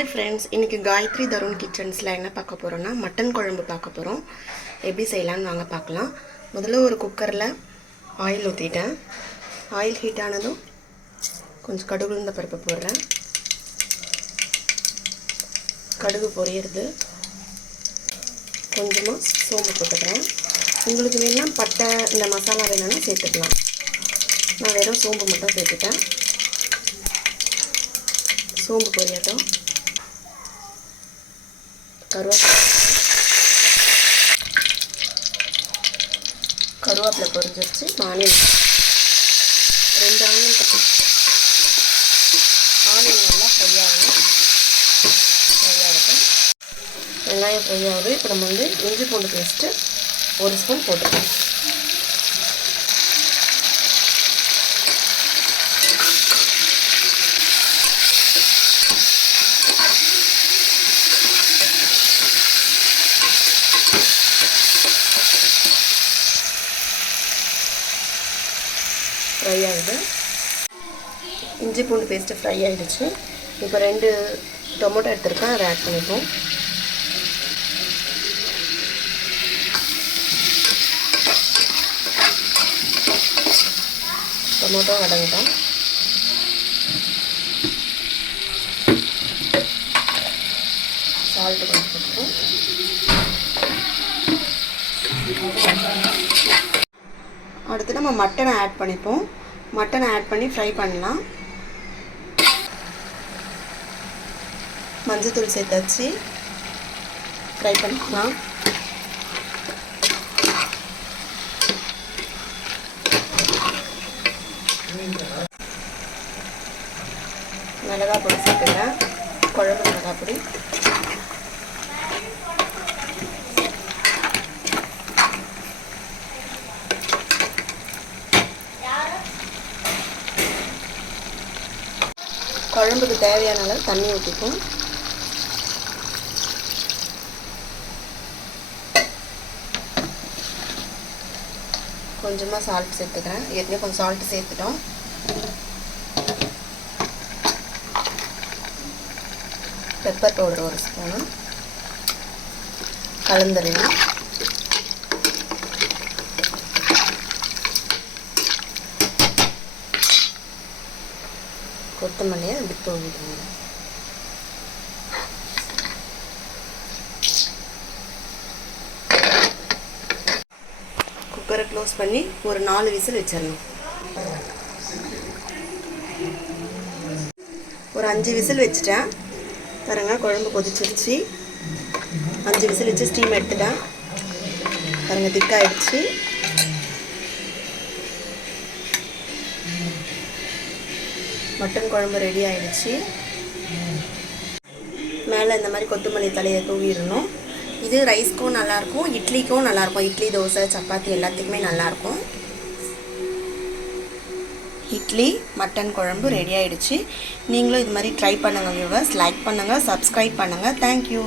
Hi friends, இன்றைக்கி காயத்ரி தருண் கிச்சன்ஸில் என்ன பார்க்க போகிறோன்னா மட்டன் குழம்பு பார்க்க போகிறோம். எப்படி செய்யலான்னு வாங்க பார்க்கலாம். முதல்ல ஒரு குக்கரில் ஆயில் ஊற்றிட்டேன். ஆயில் ஹீட் ஆனதும் கொஞ்சம் கடுகு உளுந்த பருப்பு போடுறேன். கடுகு பொரியிறது. கொஞ்சமாக சோம்பு போட்டுக்கிறேன். உங்களுக்கு வேணும்னா பட்டை இந்த மசாலா வேணும்னா சேர்த்துக்கலாம். நான் வெறும் சோம்பு மட்டும் சேர்த்துட்டேன். சோம்பு பொரியட்டும். கருவேப்பிலை பொரிஞ்சிருச்சு. ஆனியன் 2 ஆனியன் நல்லா ஃப்ரை ஆகணும். வெங்காயம் ஃப்ரை ஆகுது. இப்போ நம்ம இஞ்சி பூண்டு பேஸ்ட்டு 1 ஸ்பூன் போட்டுக்கலாம். ஃப்ரை ஆகுது. இஞ்சி பூண்டு பேஸ்ட்டு ஃப்ரை ஆகிடுச்சு. இப்போ 2 டொமேட்டோ எடுத்துருக்கேன், அதை ஆட் பண்ணிப்போம். டொமேட்டோ வதங்கிட்டோம். சால்ட்டு கொஞ்சம் போட்டுப்போம். அடுத்து நம்ம மட்டனை ஆட் பண்ணிப்போம். மட்டனை ஆட் பண்ணி ஃப்ரை பண்ணலாம். மஞ்சத்தூள் சேர்த்தாச்சு. ஃப்ரை பண்ணிக்கலாம். மிளகாய் பொடி சேர்த்துக்கிறேன். குழம்பு மிளகாய் பொடி. குழம்புக்கு தேவையான அளவு தண்ணி ஊற்றிப்போம். கொஞ்சமாக சால்ட் சேர்த்துக்கிறேன். ஏற்கனவே கொஞ்சம் சால்ட் சேர்த்துட்டோம். பெப்பர் பவுடர் 1 ஸ்பூனு கலந்துருவேன். கொத்தமல்லியை அப்படி தூவிடுங்க. குக்கரை க்ளோஸ் பண்ணி ஒரு 4 விசில் வச்சிடணும். ஒரு 5 விசில் வச்சுட்டேன். பாருங்க, குழம்பு கொதிச்சிருச்சு. 5 விசில் வச்சு ஸ்டீம் எடுத்துட்டேன். பாருங்க, திக்காயிடுச்சு. மட்டன் குழம்பு ரெடி ஆகிடுச்சு. மேலே இந்த மாதிரி கொத்தமல்லி தலையை தூவிடணும். இது ரைஸ்க்கும் நல்லாயிருக்கும், இட்லிக்கும் நல்லாயிருக்கும். இட்லி, தோசை, சப்பாத்தி எல்லாத்துக்குமே நல்லாயிருக்கும். இட்லி மட்டன் குழம்பு ரெடி ஆகிடுச்சு. நீங்களும் இது மாதிரி ட்ரை பண்ணுங்கள் வியூவர்ஸ். லைக் பண்ணுங்கள், சப்ஸ்கிரைப் பண்ணுங்கள். தேங்க்யூ.